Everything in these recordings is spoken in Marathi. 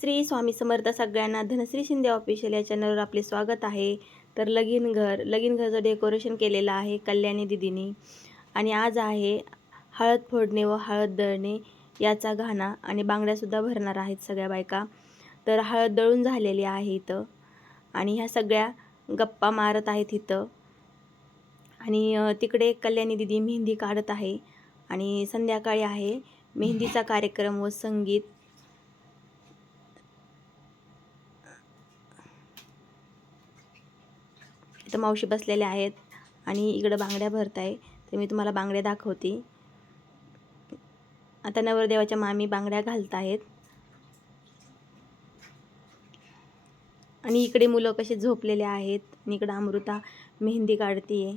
श्री स्वामी समर्थ सगळ्यांना धनश्री शिंदे ऑफिशियल या चॅनलवर आपले स्वागत आहे. तर लगीन घर लगीन घरचं डेकोरेशन केलेलं आहे कल्याणी दिदीनी. आणि आज आहे हळद फोडणे व हळद दळणे याचा घाणा आणि बांगड्यासुद्धा भरणार आहेत सगळ्या बायका. तर हळद दळून झालेली आहे इथं. आणि ह्या सगळ्या गप्पा मारत आहेत इथं. आणि तिकडे कल्याणी दिदी मेहंदी काढत आहे. आणि संध्याकाळी आहे मेहंदीचा कार्यक्रम व संगीत. इथं मावशी बसलेल्या आहेत आणि इकडं बांगड्या भरत आहे तर मी तुम्हाला बांगड्या दाखवते. आता नवरदेवाच्या मामी बांगड्या घालत आहेत आणि इकडे मुलं कसे झोपलेले आहेत आणि इकडं अमृता मेहंदी काढतीये.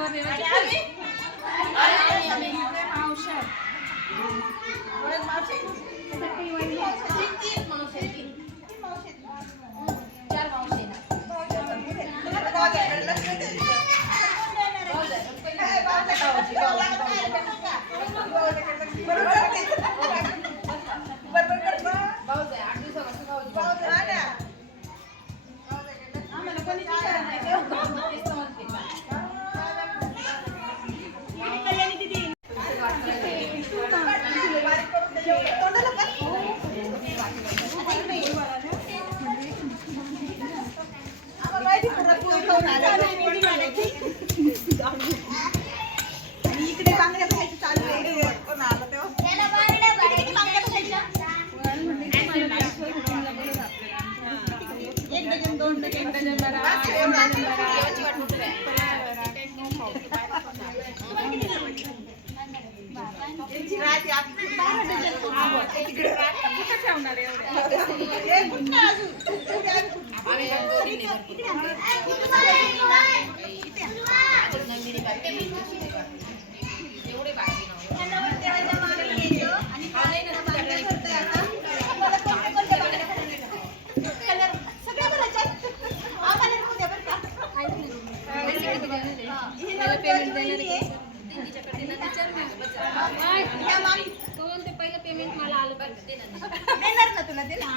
ह्या इकडे बांगड्या भरायची चालू आहे कोण आलं तेव्हा एक डझन दोन डझन राहते बारा डझन तिकडे कुठं ठेवणार एवढ्या? ए, कुठं अजून? उभ्या आणि कुठं? इकडे आण. इकडे आण. का? देणार ना तुला दिला